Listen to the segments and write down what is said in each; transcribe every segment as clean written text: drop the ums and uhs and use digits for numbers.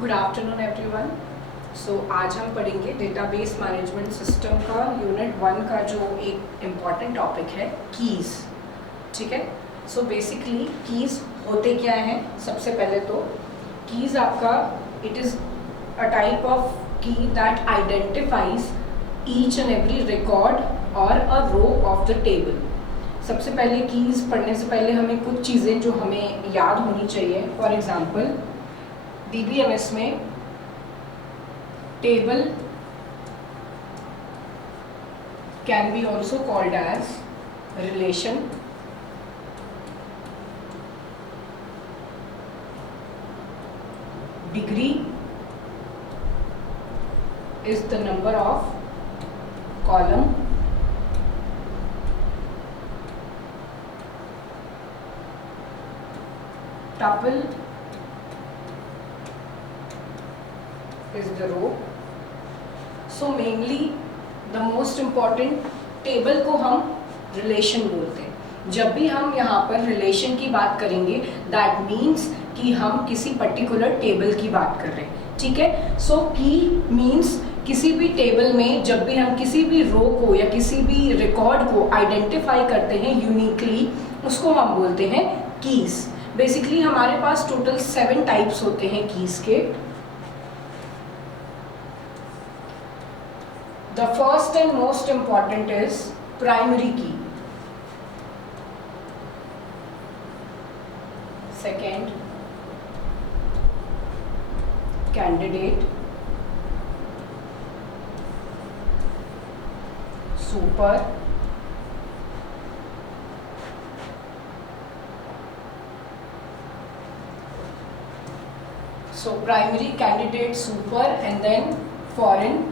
Good afternoon everyone. आज हम पढ़ेंगे डेटाबेस मैनेजमेंट सिस्टम का यूनिट 1 का जो एक इम्पॉर्टेंट टॉपिक है कीज़। ठीक है। बेसिकली कीज़ होते क्या हैं? सबसे पहले तो कीज़ आपका it is a type of key that identifies each and every record और a row of the table. सबसे पहले कीज़ पढ़ने से पहले हमें कुछ चीज़ें जो हमें याद होनी चाहिए। फॉर एग्ज़ाम्पल DBMS में table can be also called as relation, degree is the number of column, tuple is the row. So mainly the most important table को हम रिलेशन बोलते हैं। जब भी हम यहाँ पर रिलेशन की बात करेंगे दैट मीन्स कि हम किसी पर्टिकुलर टेबल की बात कर रहे हैं। ठीक है। सो की मीन्स किसी भी टेबल में जब भी हम किसी भी रो को या किसी भी रिकॉर्ड को आइडेंटिफाई करते हैं यूनिकली, उसको हम बोलते हैं कीज। बेसिकली हमारे पास टोटल 7 टाइप्स होते हैं कीज के। The first and most important is primary key. Second, candidate, super, so primary, candidate, super, and then foreign,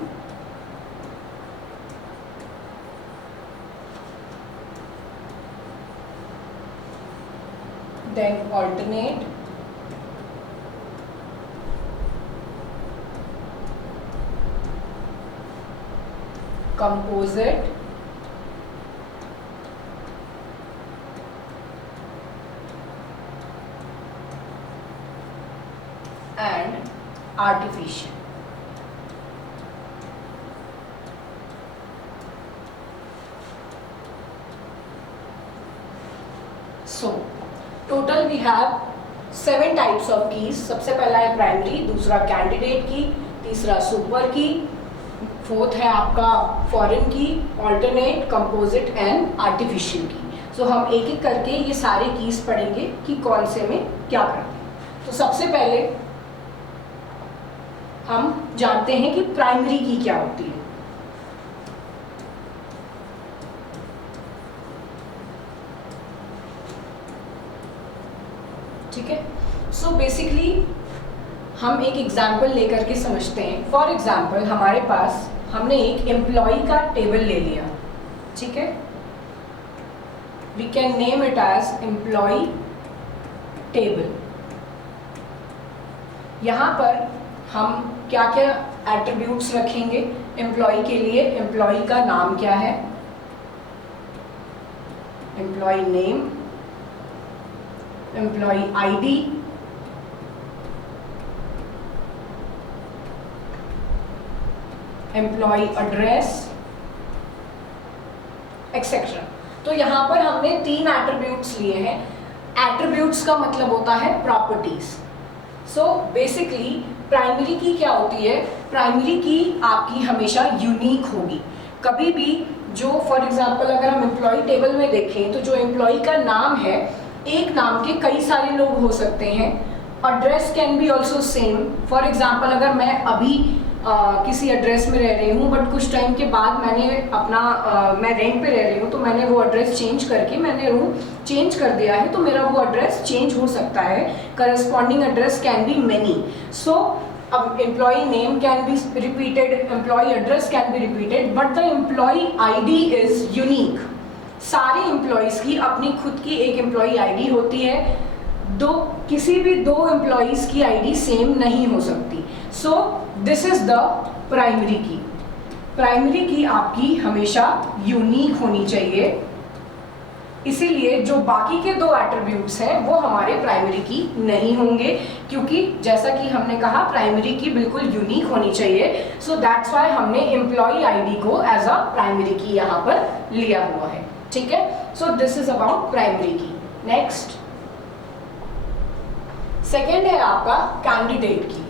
then alternate, composite, and artificial. So total we have 7 types of keys. सबसे पहला है primary, दूसरा candidate की, तीसरा super की, fourth है आपका foreign की, alternate, composite and artificial key. सो हम एक एक करके ये सारे कीज पढ़ेंगे कि कौन से में क्या करते हैं। तो सबसे पहले हम जानते हैं कि प्राइमरी की क्या होती है। ठीक है। सो बेसिकली हम एक एग्जाम्पल लेकर के समझते हैं। फॉर एग्जाम्पल हमारे पास हमने एक एम्प्लॉय का टेबल ले लिया। ठीक है। We can name it as employee table. यहाँ पर हम क्या क्या एट्रीब्यूट्स रखेंगे एम्प्लॉय के लिए? एम्प्लॉय का नाम क्या है, employee name, employee ID, employee address etcetera. तो यहाँ पर हमने 3 एट्रीब्यूट्स लिए हैं। एट्रीब्यूट्स का मतलब होता है प्रॉपर्टीज। सो बेसिकली प्राइमरी की क्या होती है? प्राइमरी की आपकी हमेशा यूनिक होगी। कभी भी जो फॉर एग्जांपल अगर हम एम्प्लॉय टेबल में देखें तो जो एम्प्लॉय का नाम है, एक नाम के कई सारे लोग हो सकते हैं। Address can be also same. For example अगर मैं अभी किसी एड्रेस में रह रही हूँ बट कुछ टाइम के बाद मैंने अपना मैं रेंट पे रह रही हूँ तो मैंने वो एड्रेस चेंज करके मैंने रूम चेंज कर दिया है, तो मेरा वो एड्रेस चेंज हो सकता है। Corresponding address can be many. So अब employee name can be repeated, employee address can be repeated, but the employee ID is unique. सारे एम्प्लॉयज़ की अपनी खुद की एक एम्प्लॉय आईडी होती है। किसी भी 2 एम्प्लॉयज़ की आईडी सेम नहीं हो सकती। सो दिस इज द प्राइमरी की। प्राइमरी की आपकी हमेशा यूनिक होनी चाहिए। इसीलिए जो बाकी के दो एट्रीब्यूट्स हैं वो हमारे प्राइमरी की नहीं होंगे, क्योंकि जैसा कि हमने कहा प्राइमरी की बिल्कुल यूनिक होनी चाहिए। सो दैट्स व्हाई हमने एम्प्लॉय आईडी को एज अ प्राइमरी की यहाँ पर लिया हुआ है। ठीक है, सो दिस इज अबाउट प्राइमरी की। नेक्स्ट सेकेंड है आपका कैंडिडेट की।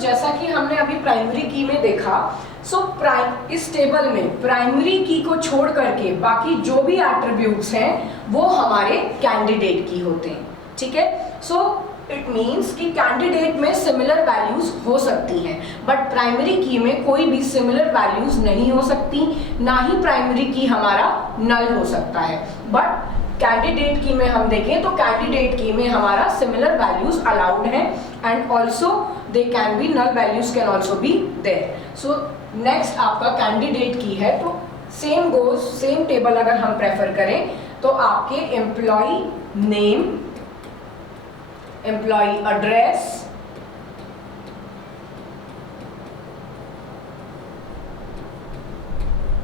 जैसा कि हमने अभी प्राइमरी की में देखा, इस टेबल में प्राइमरी की को छोड़ करके बाकी जो भी एट्रीब्यूट्स हैं वो हमारे कैंडिडेट की होते हैं। ठीक है, सो इट मीन्स कि कैंडिडेट में सिमिलर वैल्यूज हो सकती हैं, बट प्राइमरी की में कोई भी सिमिलर वैल्यूज नहीं हो सकती, ना ही प्राइमरी की हमारा नल हो सकता है। बट कैंडिडेट की में हम देखें तो कैंडिडेट की में हमारा सिमिलर वैल्यूज अलाउड हैं, and also they can be null values can also be there. So next आपका कैंडिडेट की है, तो सेम गोज, सेम टेबल अगर हम प्रेफर करें तो आपके employee name, employee address,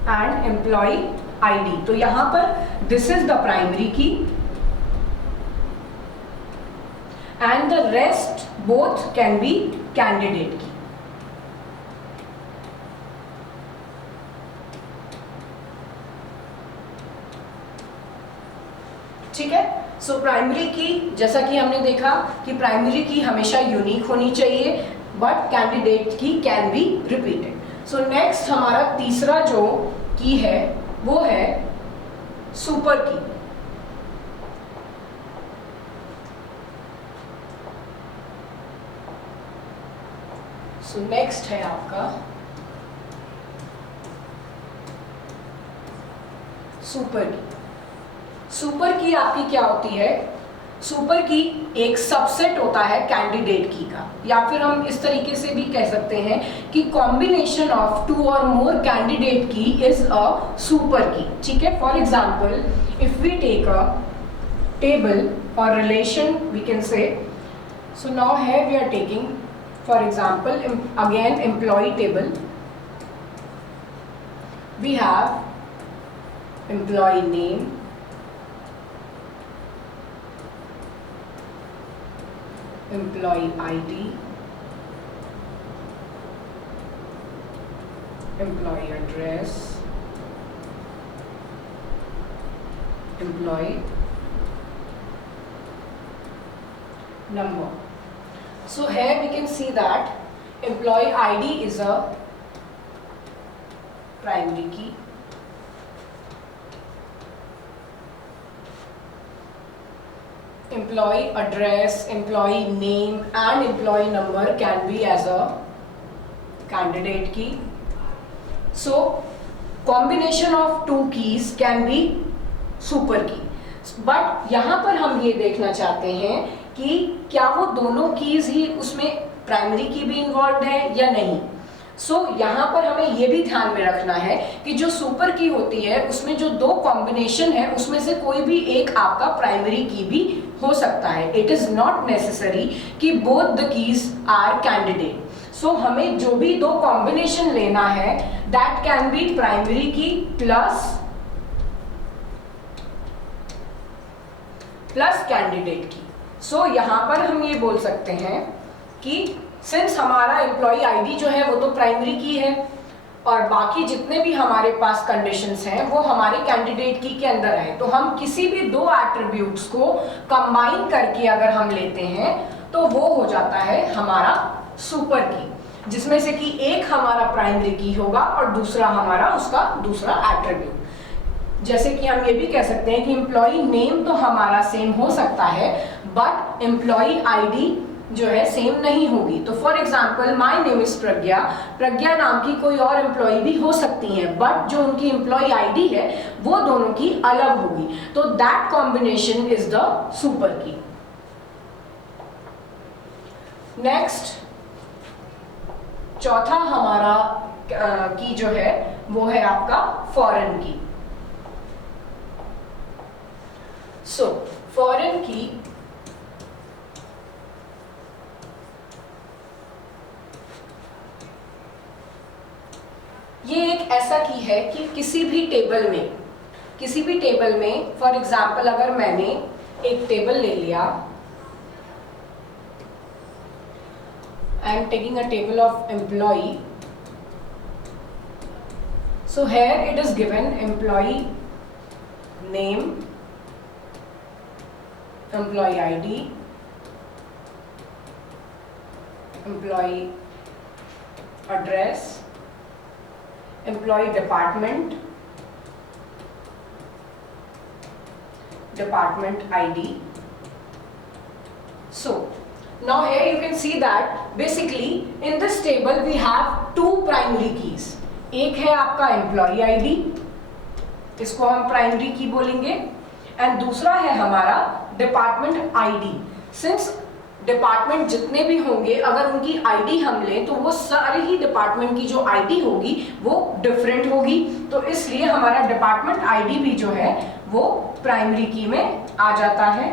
and employee ID, तो यहां पर this is the primary key and the rest both can be candidate key. ठीक है, सो प्राइमरी की जैसा कि हमने देखा कि प्राइमरी की हमेशा यूनिक होनी चाहिए, बट कैंडिडेट की can be repeated. So next हमारा तीसरा जो की है वो है सुपर की। सो नेक्स्ट है आपका सुपर की। सुपर की आपकी क्या होती है? सुपर की एक सबसेट होता है कैंडिडेट की का, या फिर हम इस तरीके से भी कह सकते हैं कि combination of 2 or more candidate key is a super key. ठीक है, for example if we take a table or relation we can say, so now here we are taking for example again employee table. We have employee name, employee ID, employee address, employee number. So here we can see that employee ID is a primary key, employee address, employee name and employee number can be as a candidate key. So combination of 2 keys can be super key. But यहाँ पर हम ये देखना चाहते हैं कि क्या वो दोनों कीज ही उसमें प्राइमरी की भी इन्वॉल्व है या नहीं। यहाँ पर हमें ये भी ध्यान में रखना है कि जो सुपर की होती है उसमें जो 2 कॉम्बिनेशन है उसमें से कोई भी एक आपका प्राइमरी की भी हो सकता है। इट इज नॉट नेसेसरी कि both the keys are candidate. हमें जो भी 2 कॉम्बिनेशन लेना है that can be primary key plus candidate key. यहाँ पर हम ये बोल सकते हैं कि सिंस हमारा एम्प्लॉय आईडी जो है वो तो प्राइमरी की है और बाकी जितने भी हमारे पास कंडीशंस हैं वो हमारे कैंडिडेट की के अंदर है, तो हम किसी भी 2 एट्रीब्यूट्स को कंबाइन करके अगर हम लेते हैं तो वो हो जाता है हमारा सुपर की, जिसमें से कि एक हमारा प्राइमरी की होगा और दूसरा हमारा उसका दूसरा एट्रीब्यूट। जैसे कि हम ये भी कह सकते हैं कि एम्प्लॉय नेम तो हमारा सेम हो सकता है बट एम्प्लॉय आईडी जो है सेम नहीं होगी। तो for example my name is Pragya, Pragya नाम की कोई और एम्प्लॉय भी हो सकती है बट जो उनकी एम्प्लॉय आईडी है वो दोनों की अलग होगी, तो that combination is the super की। नेक्स्ट चौथा हमारा की जो है वो है आपका फॉरेन की। फॉरेन की ये एक ऐसा की है कि किसी भी टेबल में फॉर एग्जाम्पल अगर मैंने एक टेबल ले लिया, I am taking a table of employee, so here it is given employee name, employee ID, employee address, employee department, department ID. So now here you can see that basically in this table we have two primary keys. एक है आपका employ ID, इसको हम primary की बोलेंगे, and दूसरा है हमारा डिपार्टमेंट आईडी। सिंस डिपार्टमेंट जितने भी होंगे अगर उनकी आईडी हम लें तो वो सारे ही डिपार्टमेंट की जो आईडी होगी वो डिफरेंट होगी, तो इसलिए हमारा डिपार्टमेंट आईडी भी जो है वो प्राइमरी की में आ जाता है।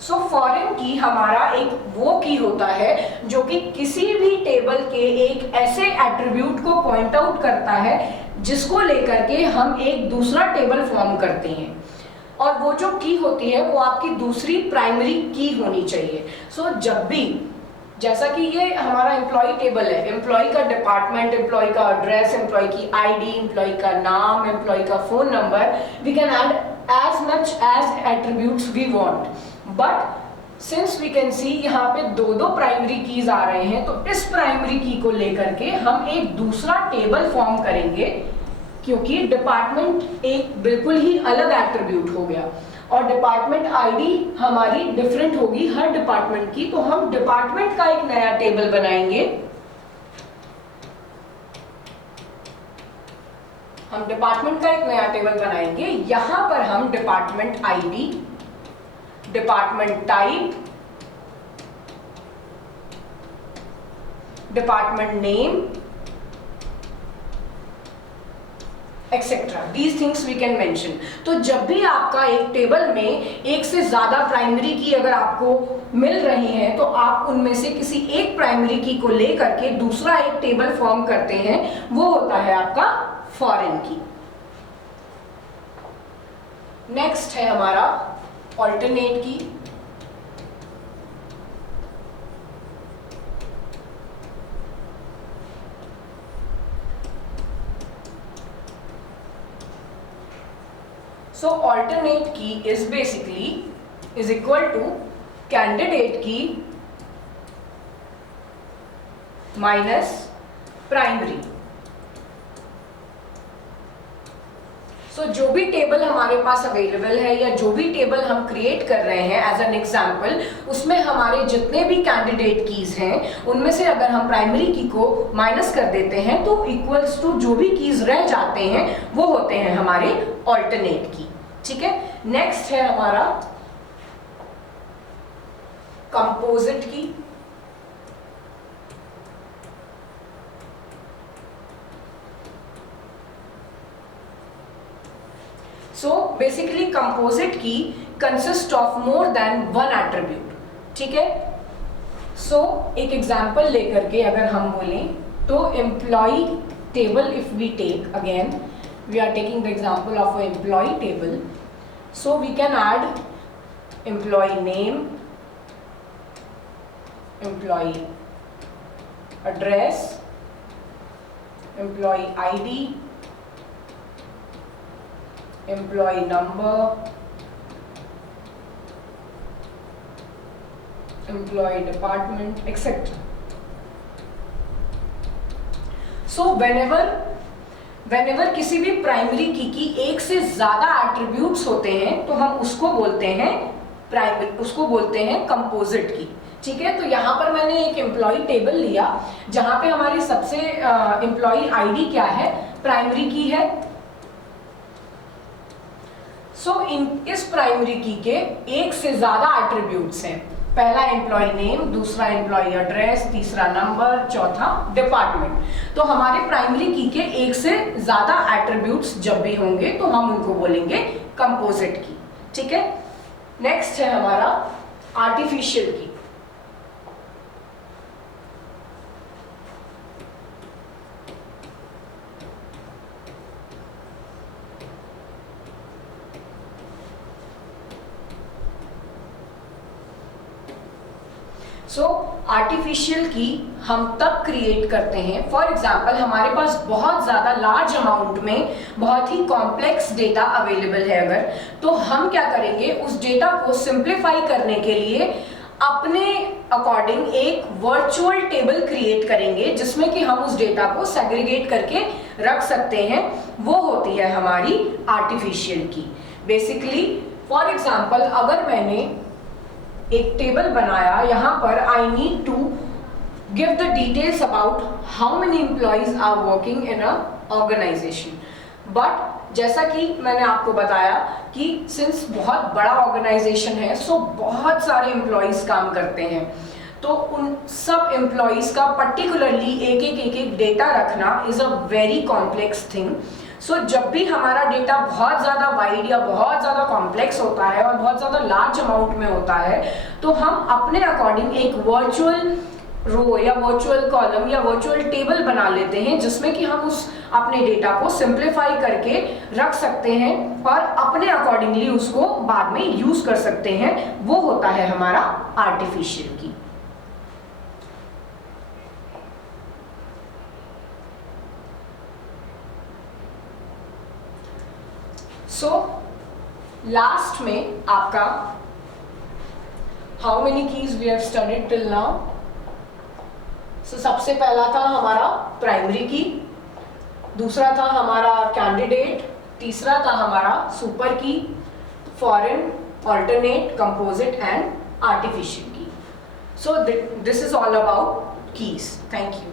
सो फॉरेन की हमारा एक वो की होता है जो कि किसी भी टेबल के एक ऐसे एट्रीब्यूट को पॉइंट आउट करता है जिसको लेकर के हम एक दूसरा टेबल फॉर्म करते हैं, और वो जो की होती है वो आपकी दूसरी प्राइमरी की होनी चाहिए। सो जब भी, जैसा कि ये हमारा एम्प्लॉय टेबल है, एम्प्लॉय का डिपार्टमेंट, एम्प्लॉय का एड्रेस, एम्प्लॉय की आईडी, एम्प्लॉय का नाम, एम्प्लॉय का phone number, we can add as much as attributes we want, but since we can see यहाँ पे दो प्राइमरी कीज आ रहे हैं, तो इस प्राइमरी की को लेकर के हम एक दूसरा टेबल फॉर्म करेंगे, क्योंकि डिपार्टमेंट एक बिल्कुल ही अलग एट्रीब्यूट हो गया और डिपार्टमेंट आईडी हमारी डिफरेंट होगी हर डिपार्टमेंट की, तो हम डिपार्टमेंट का एक नया टेबल बनाएंगे। हम डिपार्टमेंट का एक नया टेबल बनाएंगे, यहां पर हम department ID, department type, department name etcetera, these things we can mention. तो जब भी आपका एक टेबल में एक से ज्यादा प्राइमरी की अगर आपको मिल रही है तो आप उनमें से किसी एक प्राइमरी की को लेकर के दूसरा एक टेबल फॉर्म करते हैं, वो होता है आपका फॉरेन की। नेक्स्ट है हमारा ऑल्टरनेट की। So alternate key is basically is equal to candidate key minus primary। So जो भी टेबल हमारे पास अवेलेबल है या जो भी टेबल हम क्रिएट कर रहे हैं एज एन एग्जाम्पल, उसमें हमारे जितने भी कैंडिडेट कीज हैं उनमें से अगर हम प्राइमरी की को माइनस कर देते हैं तो इक्वल्स टू जो भी कीज रह जाते हैं वो होते हैं हमारे ऑल्टरनेट की। ठीक है, नेक्स्ट है हमारा composite key. So basically composite key consist of more than one attribute. ठीक है, सो एक एग्जांपल लेकर के अगर हम बोलें तो employee table, if we take again we are taking the example of an employee table, so we can add employee name, employee address, employee ID, employee number, employee department, etc. So whenever किसी भी primary की एक से ज्यादा attributes होते हैं तो हम उसको बोलते हैं कंपोजिट की। ठीक है, तो यहाँ पर मैंने एक एम्प्लॉय टेबल लिया जहां पे हमारी सबसे एम्प्लॉय आईडी क्या है, प्राइमरी की है। सो इस प्राइमरी की के एक से ज्यादा एट्रीब्यूट्स हैं, पहला एम्प्लॉय नेम, दूसरा एम्प्लॉय एड्रेस, तीसरा नंबर, चौथा डिपार्टमेंट। तो हमारे प्राइमरी की के एक से ज्यादा एट्रीब्यूट्स जब भी होंगे तो हम उनको बोलेंगे कंपोजिट की। ठीक है, नेक्स्ट है हमारा आर्टिफिशियल की। सो आर्टिफिशियल की हम तब क्रिएट करते हैं, फॉर एग्जाम्पल हमारे पास बहुत ज़्यादा लार्ज अमाउंट में बहुत ही कॉम्प्लेक्स डेटा अवेलेबल है अगर, तो हम क्या करेंगे, उस डेटा को सिंप्लीफाई करने के लिए अपने अकॉर्डिंग एक वर्चुअल टेबल क्रिएट करेंगे जिसमें कि हम उस डेटा को सेग्रीगेट करके रख सकते हैं। वो होती है हमारी आर्टिफिशियल की। बेसिकली फॉर एग्जाम्पल अगर मैंने एक टेबल बनाया, यहाँ पर I need to give the details about how many employees are working in a organization, but जैसा कि मैंने आपको बताया कि सिंस बहुत बड़ा ऑर्गेनाइजेशन है, सो बहुत सारे एम्प्लॉइज काम करते हैं, तो उन सब एम्प्लॉइज का पर्टिकुलरली एक एक डेटा रखना is a very complex thing. So जब भी हमारा डेटा बहुत ज़्यादा वाइड या बहुत ज़्यादा कॉम्प्लेक्स होता है और बहुत ज़्यादा लार्ज अमाउंट में होता है, तो हम अपने अकॉर्डिंग एक वर्चुअल रो या वर्चुअल कॉलम या वर्चुअल टेबल बना लेते हैं जिसमें कि हम उस अपने डेटा को सिंप्लीफाई करके रख सकते हैं और अपने अकॉर्डिंगली उसको बाद में यूज कर सकते हैं। वो होता है हमारा आर्टिफिशियल की। सो लास्ट में आपका how many keys we have studied till now. So सबसे पहला था हमारा प्राइमरी की, दूसरा था हमारा कैंडिडेट, तीसरा था हमारा super key, foreign, alternate, composite and artificial key. So this is all about keys. Thank you.